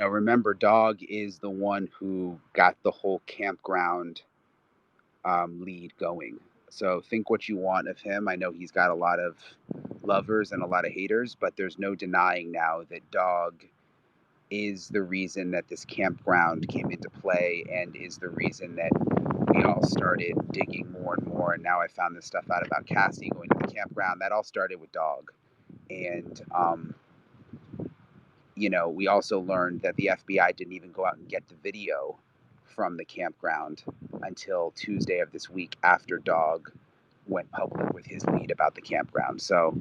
Now remember, Dog is the one who got the whole campground lead going. So think what you want of him. I know he's got a lot of lovers and a lot of haters, but there's no denying now that Dog is the reason that this campground came into play and is the reason that we all started digging more and more. And now I found this stuff out about Cassie going to the campground. That all started with Dog. And, we also learned that the FBI didn't even go out and get the video from the campground until Tuesday of this week after Dog went public with his lead about the campground. So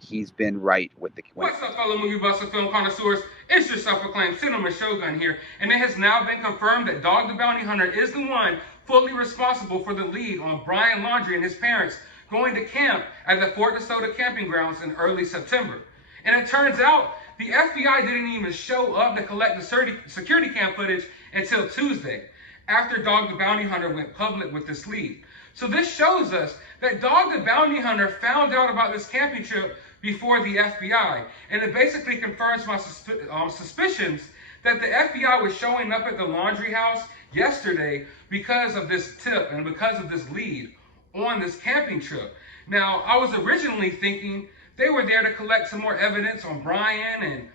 he's been right with the... What's up, fellow movie buffs and film connoisseurs? It's your self-proclaimed cinema shogun here, and it has now been confirmed that Dog the Bounty Hunter is the one fully responsible for the lead on Brian Laundrie and his parents going to camp at the Fort De Soto camping grounds in early September. And it turns out the FBI didn't even show up to collect the security cam footage until Tuesday, after Dog the Bounty Hunter went public with this lead. So this shows us that Dog the Bounty Hunter found out about this camping trip before the FBI, and it basically confirms my suspicions that the FBI was showing up at the Laundrie house yesterday because of this tip and because of this lead on this camping trip. Now, I was originally thinking they were there to collect some more evidence on Brian and,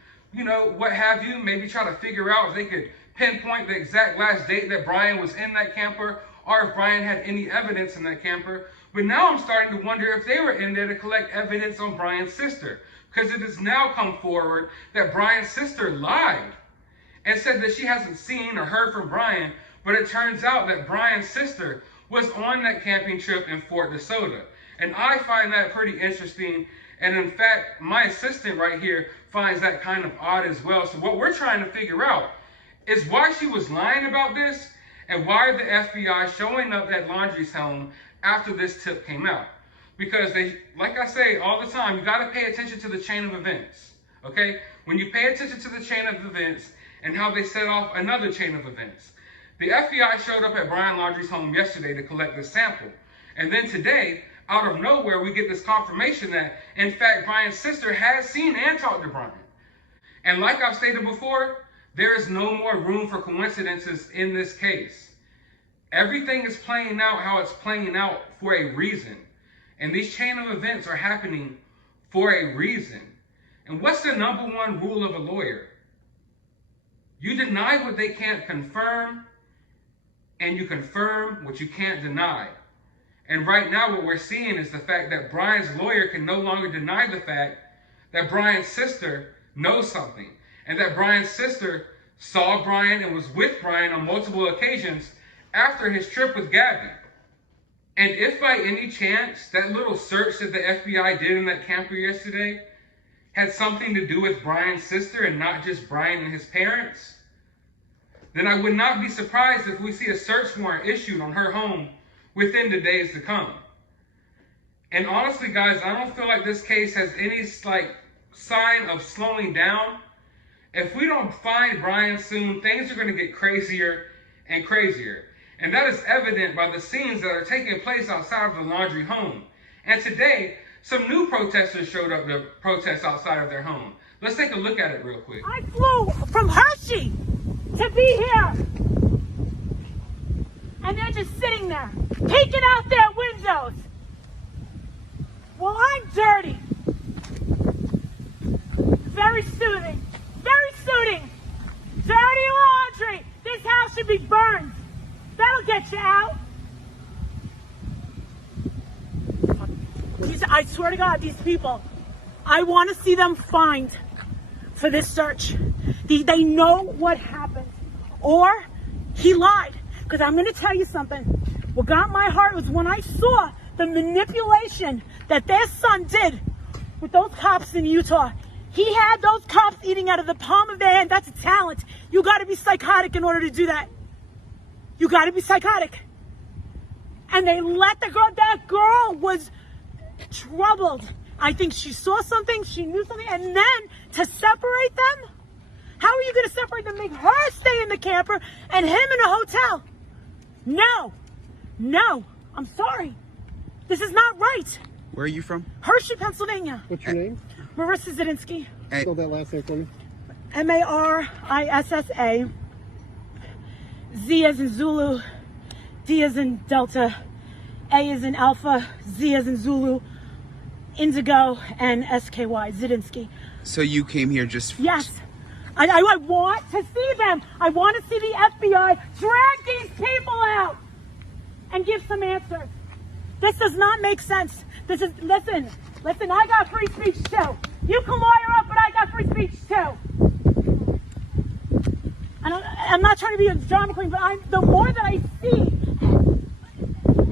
what have you, maybe try to figure out if they could pinpoint the exact last date that Brian was in that camper, or if Brian had any evidence in that camper. But now I'm starting to wonder if they were in there to collect evidence on Brian's sister, because it has now come forward that Brian's sister lied and said that she hasn't seen or heard from Brian, but it turns out that Brian's sister was on that camping trip in Fort De Soto. And I find that pretty interesting, and in fact, my assistant right here finds that kind of odd as well. So what we're trying to figure out is why she was lying about this, and why the FBI showing up at Laundrie's home after this tip came out. Because they, like I say all the time, you got to pay attention to the chain of events, okay? When you pay attention to the chain of events and how they set off another chain of events. The FBI showed up at Brian Laundrie's home yesterday to collect this sample. And then today, out of nowhere, we get this confirmation that, in fact, Brian's sister has seen and talked to Brian. And like I've stated before, there is no more room for coincidences in this case. Everything is playing out how it's playing out for a reason. And these chain of events are happening for a reason. And what's the number one rule of a lawyer? You deny what they can't confirm, and you confirm what you can't deny. And right now what we're seeing is the fact that Brian's lawyer can no longer deny the fact that Brian's sister knows something, and that Brian's sister saw Brian and was with Brian on multiple occasions after his trip with Gabby. And if by any chance that little search that the FBI did in that camper yesterday had something to do with Brian's sister and not just Brian and his parents, then I would not be surprised if we see a search warrant issued on her home within the days to come. And honestly, guys, I don't feel like this case has any sign of slowing down. If we don't find Brian soon, things are going to get crazier and crazier. And that is evident by the scenes that are taking place outside of the Laundrie home. And today, some new protesters showed up to protest outside of their home. Let's take a look at it real quick. I flew from Hershey to be here. And they're just sitting there, peeking out their windows. Well, I'm dirty. Very soothing. Very soothing. Dirty laundry. This house should be burned. That'll get you out. I swear to God, these people, I want to see them fined for this search. They know what happened. Or he lied. Because I'm going to tell you something. What got my heart was when I saw the manipulation that their son did with those cops in Utah. He had those cops eating out of the palm of their hand. That's a talent. You got to be psychotic in order to do that. You got to be psychotic. And they let the girl, that girl was troubled. I think she saw something, she knew something, and then to separate them? How are you going to separate them? Make her stay in the camper and him in a hotel? No. No. I'm sorry. This is not right. Where are you from? Hershey, Pennsylvania. What's your name? Marissa Zadinsky. Spell that last name for me. Marissa, Z as in Zulu, D as in Delta, A as in Alpha, Z as in Zulu, Indigo, and SKY, Zidinski. So you came here just... Yes. I want to see them. I want to see the FBI drag these people out and give some answers. This does not make sense. Listen, I got free speech too. You can lawyer up, but I got free speech too. I'm not trying to be a drama queen, but the more that I see,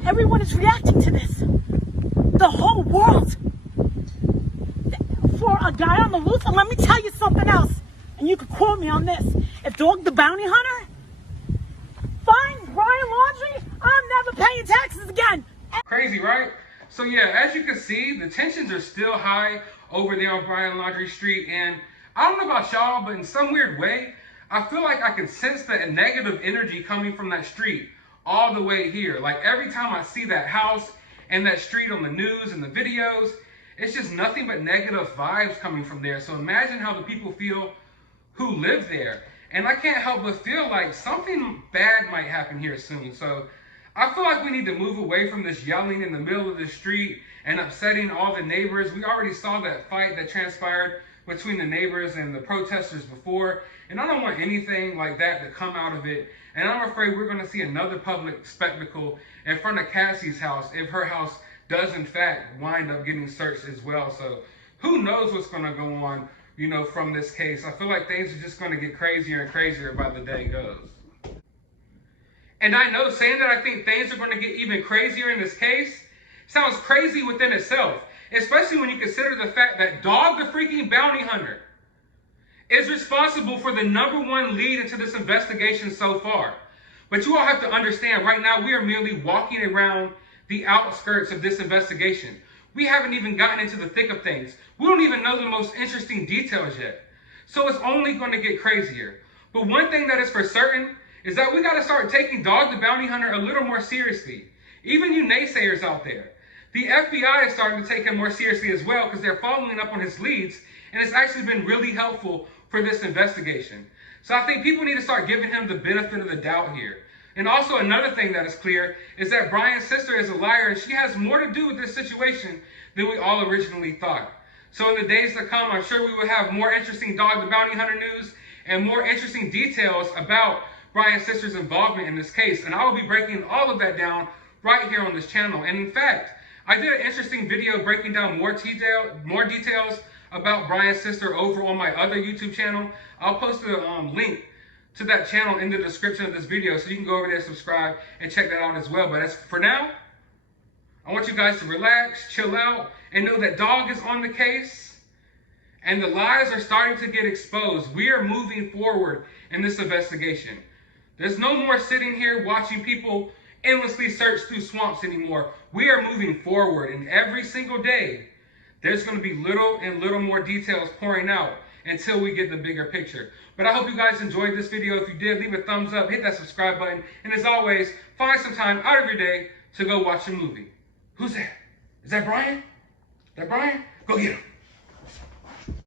everyone is reacting to this. The whole world. For a guy on the loose, and let me tell you something else, and you could quote me on this. If Dog the Bounty Hunter finds Brian Laundrie, I'm never paying taxes again. Crazy, right? So yeah, as you can see, the tensions are still high over there on Brian Laundrie Street, and I don't know about y'all, but in some weird way, I feel like I can sense the negative energy coming from that street all the way here. Like every time I see that house and that street on the news and the videos, it's just nothing but negative vibes coming from there. So imagine how the people feel who live there. And I can't help but feel like something bad might happen here soon. So I feel like we need to move away from this yelling in the middle of the street and upsetting all the neighbors. We already saw that fight that transpired between the neighbors and the protesters before. And I don't want anything like that to come out of it. And I'm afraid we're going to see another public spectacle in front of Cassie's house if her house does in fact wind up getting searched as well. So who knows what's going to go on, you know, from this case. I feel like things are just going to get crazier and crazier by the day goes. And I know saying that I think things are going to get even crazier in this case sounds crazy within itself, especially when you consider the fact that Dog the freaking Bounty Hunter is responsible for the #1 lead into this investigation so far. But you all have to understand, right now we are merely walking around the outskirts of this investigation. We haven't even gotten into the thick of things. We don't even know the most interesting details yet. So it's only going to get crazier. But one thing that is for certain is that we got to start taking Dog the Bounty Hunter a little more seriously. Even you naysayers out there. The FBI is starting to take him more seriously as well because they're following up on his leads, and it's actually been really helpful for this investigation. So I think people need to start giving him the benefit of the doubt here. And also another thing that is clear is that Brian's sister is a liar and she has more to do with this situation than we all originally thought. So in the days to come, I'm sure we will have more interesting Dog the Bounty Hunter news and more interesting details about Brian's sister's involvement in this case. And I will be breaking all of that down right here on this channel. And in fact, I did an interesting video breaking down more details about Brian's sister over on my other YouTube channel. I'll post a link to that channel in the description of this video so you can go over there, subscribe, and check that out as well. But as for now, I want you guys to relax, chill out, and know that Dog is on the case and the lies are starting to get exposed. We are moving forward in this investigation. There's no more sitting here watching people endlessly search through swamps anymore. We are moving forward, and every single day, there's going to be little and little more details pouring out until we get the bigger picture. But I hope you guys enjoyed this video. If you did, leave a thumbs up, hit that subscribe button, and as always, find some time out of your day to go watch a movie. Who's that? Is that Brian? Is that Brian? Go get him.